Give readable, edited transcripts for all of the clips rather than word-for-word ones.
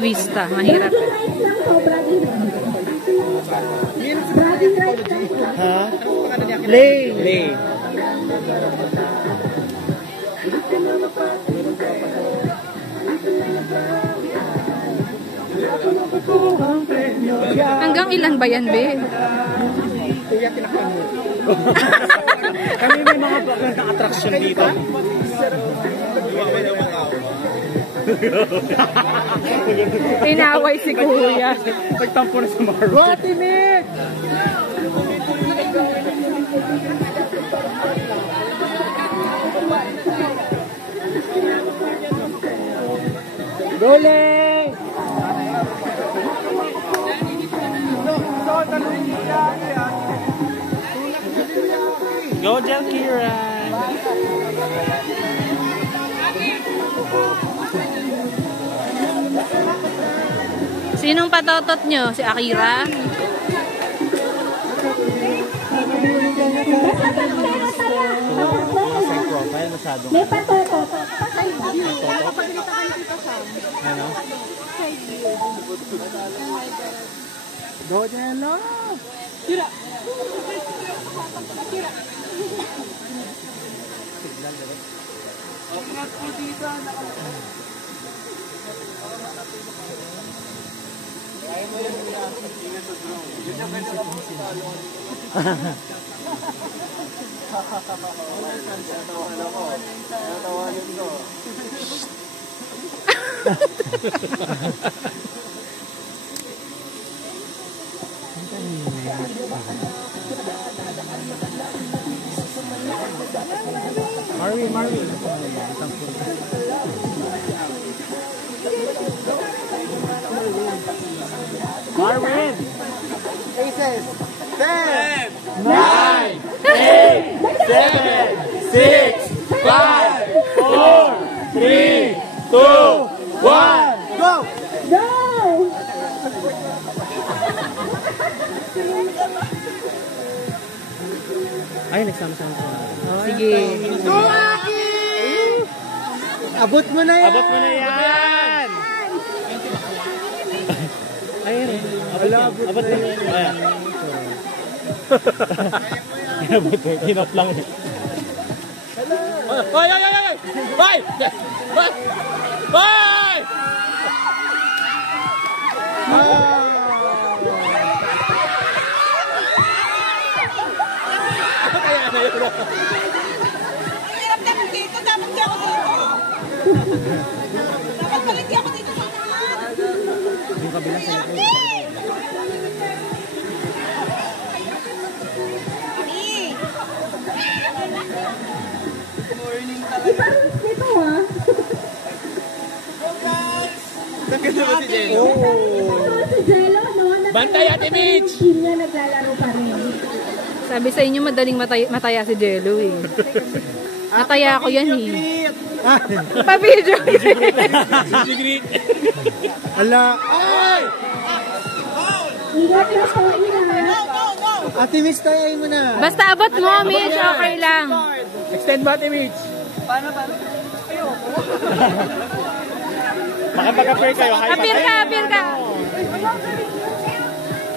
Vista. Mahirap eh. Ha? Lay. Lay. Hanggang ilan ba yan, be? Kami may mga magandang attraction dito. Inaway si Kuya. Nagtampo na sa Marvel. What, Timmy? Rolling! Go, Jel Kira! Sinong patotot nyo? Si Akira? May patotot. Ano? Go, Jello! Kira! Ingat po dito. Kaya mo yan. Ingat sa drone. Yun yung kanya ka mga talon. Natawanin ko. Marvin. Marvin! Aces! 10! 9! 8! 7! 6! 5! 4! 3! 2! 1! Go! Go! Ay, nagsama-sama sa Sige. Go, Aki! Abot mo na yan! Abot mo na yan! Ay, abot na yan. Ayan. Abot mo, hinap lang. Hoy! Hoy! Hoy! Ang hirap naman dito. Dapat di ako dito. Dapat balik di ako dito sa lahat. Yung kabila sa likod. Morning talaga. Ito ha. Sakit naman si Jello. Si Jello, no? Bantay, Ate Mitch! Team niya naglalaro pa rin. Sabi sa inyo, madaling mataya si Jello eh. Nataya ko yan eh. Pa-video. Ala! Ay! Ingat na po, ingat. Ate Mitch, tayain mo na. Basta abot mo, Mitch. Okay lang. Extend ba, Ate Mitch? Paano? Ayoko. Makapag-appear kayo. Appear ka.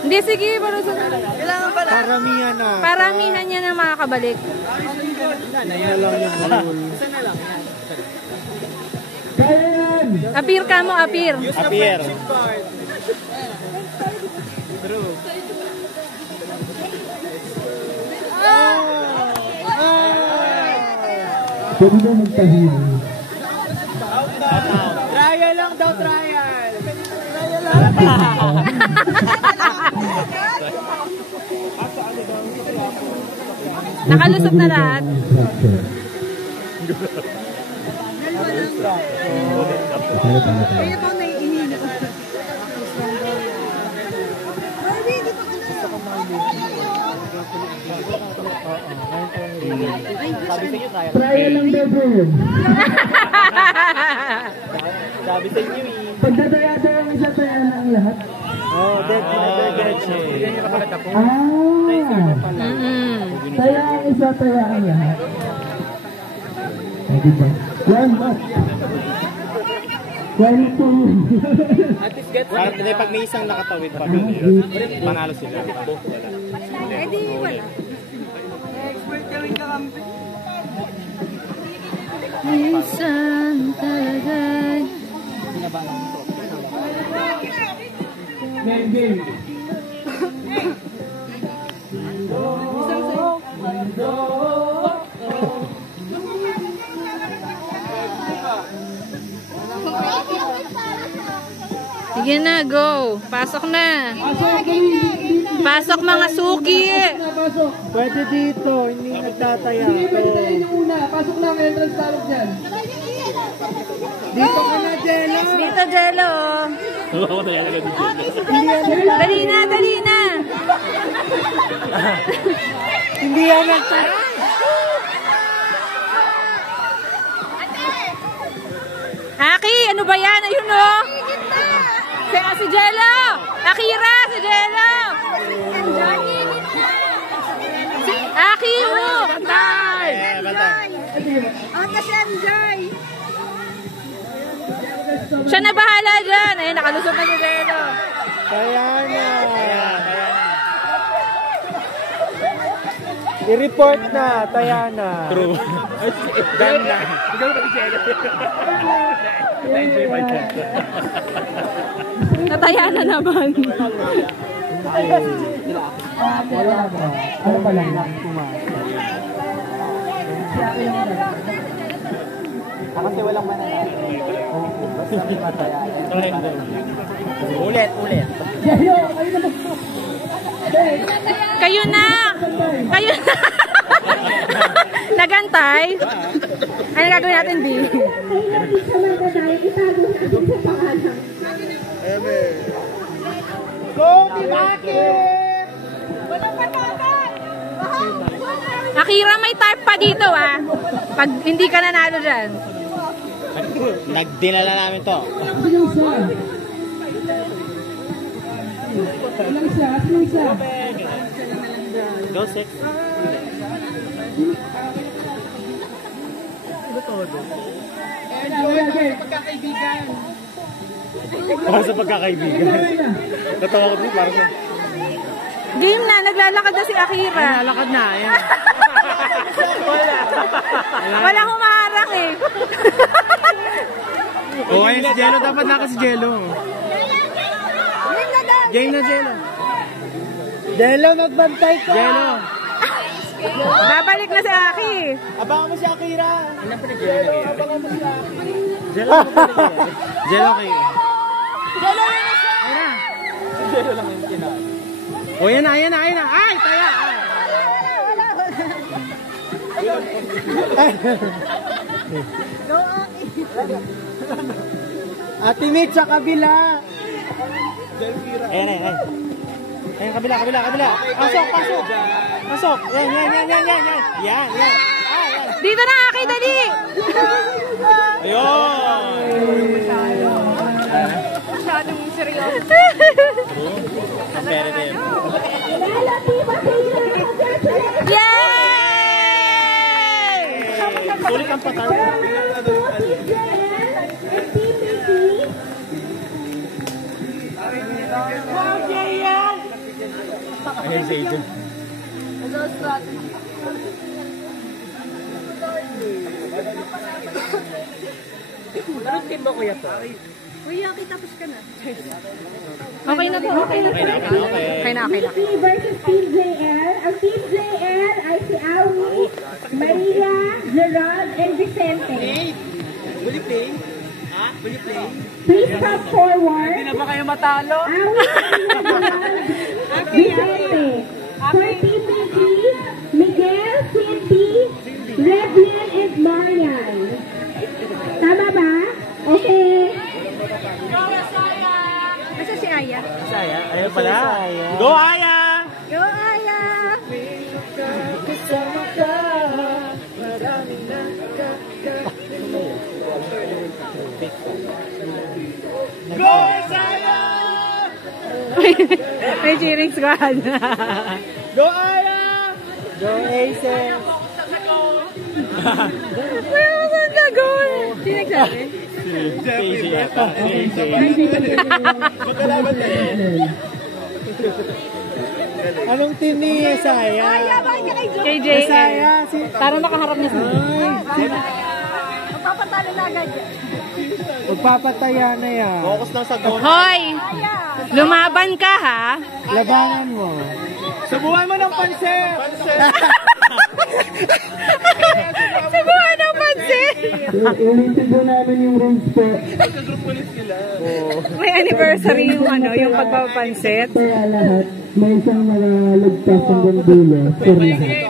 Hindi, sige. Kailangan pala. Paramihan na. Paramihan niya na makakabalik. Naya lang yung rule. Appear ka mo, appear. Appear. True. Pwede ba magpahili? Trial lang daw, trial. Trial lang. Nakalusot na lahat. Ito na iinit. Trial lang daw po yun. Sabi sa inyo eh. Pagdadaya ang isa, taya na ang lahat. Oh, dead. Bigyan niyo ka pala tapo. Taya ang isa, taya ang lahat. Diba? One, 1, 2. Parang pag may isang nakatawid pa, panalo sila. Eh di wala. Minsan talaga'y Game. sige na, go. Pasok na. Pasok mga suki. Pwede dito, hindi nagtataya. Sige, pwede tayo yung una. Pasok lang, entrance tarot dyan. Dito ka na, Jello! Dito, Jello. Dali na, dali na. Hindi yan nagtataya. Aki, ano ba yan? Ayun o. Si Jello. Akira, si Jello. Aki, o. Bantay! Bantay. Kasi Anjay. Siya na bahala dyan. Ayun, nakalusot na si Jello. Kaya na. I-report na, Tayana. True. Done na. Ikaw ba si Jello? Nataya na naman. Wala ba? Ano pa lang? Kasi walang mananalo. Basta may mataya. Ulit. Yayo, ayun naman. Kayo na. Kayo na. Nagantay. Ano gagawin natin, B? Go, Timaki! Walang patakat. Akira, may type pa dito, ah. Pag hindi ka nanalo dyan. Nagdinala namin to. Ilang siya? Go, 6. Para sa pagkakaibigan. Natawa ko din, para sa... Game na, naglalakad na si Akira. Nalakad na, ayan. Walang humaharang eh. Oo, ayun si Jello. Dapat naka si Jello. Game na, Jello. Jello, magbantay ka! Jello! Babalik na si Aki. Abangan mo si Akira! Jello, abangan mo si Akira! Jello, Jello kayo. Jello na na siya. Ayun na! Jello lang yung kinaan. O, yan na! Ay, taya! Go, Aki. Ate Mitch, sa kabila! Ayan. Ayan, kabila. Pasok! Yan. Yan. Dito na, Aki, dali. Ayun! Masyadong seryoso. Competitive. Yay! Sulit ang patay. Ayun si Aiden. Anong team ba kuya to? Kuya, Aki, tapos ka na. Okay na to. Okay na. Vicky versus Team JL. Ang Team JL ay si Awi, Maria, Gerald, and Vicente. Will you play? Will you play? Please come forward. Hindi na ba kayo matalo? Awi, Gerald, Vicente. For Team Vicky, Miguel, Cindy, Revlin, and Marian. Tama ba? Okay. Nasa si Aya? Saya? Ayun pala. Go, Aya! Go, Aya! Go, Saya! May cheering squad. Go, Aya! Go, Aces! May mga goal. Sino nagsabi? KJ yata. Magkalaban na yun. Anong team ni Yesaya? Aya, bakit ka kay Joe? Kay JL. Yesaya, si... Parang nakaharap niya sa... Magpapatalo na agad. Magpapataya na yan. Focus lang sa goal. Hoy! Aya! Lumaban ka ha? Labanan mo. Subuhan mo ng pansit! Subuhan ng pansin! Ulitin po namin yung rules po. May anniversary yung ano, yung pagpapansit. Kaya lahat, may isang nakalagpas hanggang dulo. For lahat.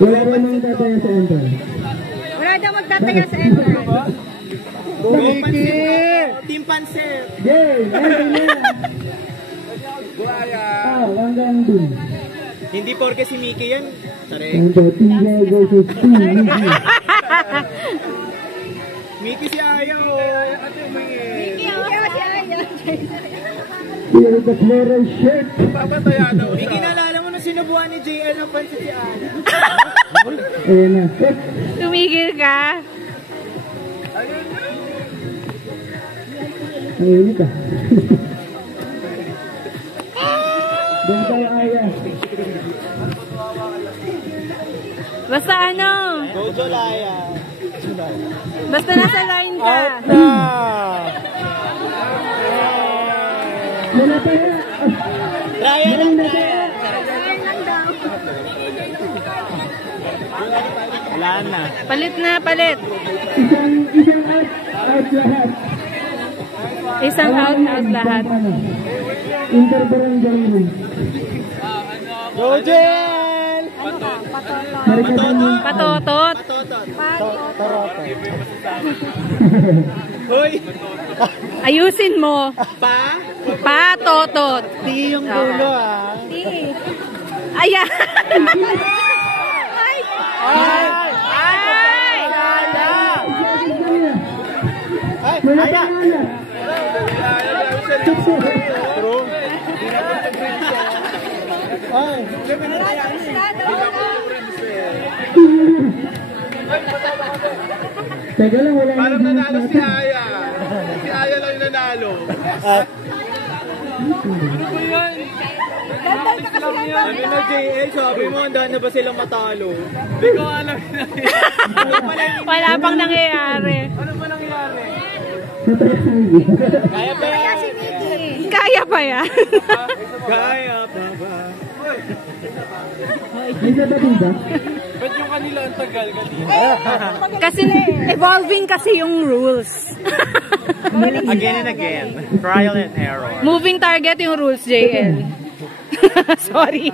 Wala rin yung tataya sa entrance. Wala daw magtataya sa entrance. Bumiki! Team Pansit. Yay! Enter na! Hanggang dun. Hindi porke si Mickey yan. Tari. And Team Jay versus Team Mickey. Mickey si Ayaw. Ate Mingin. Aya si Aya. Here is the floral shirt. Papataya daw. Mickey, naalala mo na sinubuhan ni JL ng pansit si Ayaw. Ayan na. Tumigil ka. Ang init ah. Doon tayo Aya. Basta ano, Go Jolaya. basta nasa line ka. Out na! Wala tayo. Ryan lang na tayo. Wala na. Palit na, palit. Isang out lahat. Isang out lahat. Interbarangay rules. Go, Jel! Marikatan mo. Patotot. Taroto. Hoy! Ayusin mo. Pa? Patotot. Di yung dulo ah. Ayan. Ay! Ay! Wala tayo. Ay! Teka lang, wala na Parang nanalo si Aya. Si Aya lang yung nanalo. Sabi na JL, sabi mo, handa na ba silang matalo? Hindi ko alam na Wala pang nangyayari. Ano ba nangyari? Kaya pa yan! Kaya pa yan. Kaya pa ba? May sabatin ba? Ba't yung kanila ang tagal kanina? Kasi evolving kasi yung rules. Again and again. Trial and error. Moving target yung rules, JL. Sorry.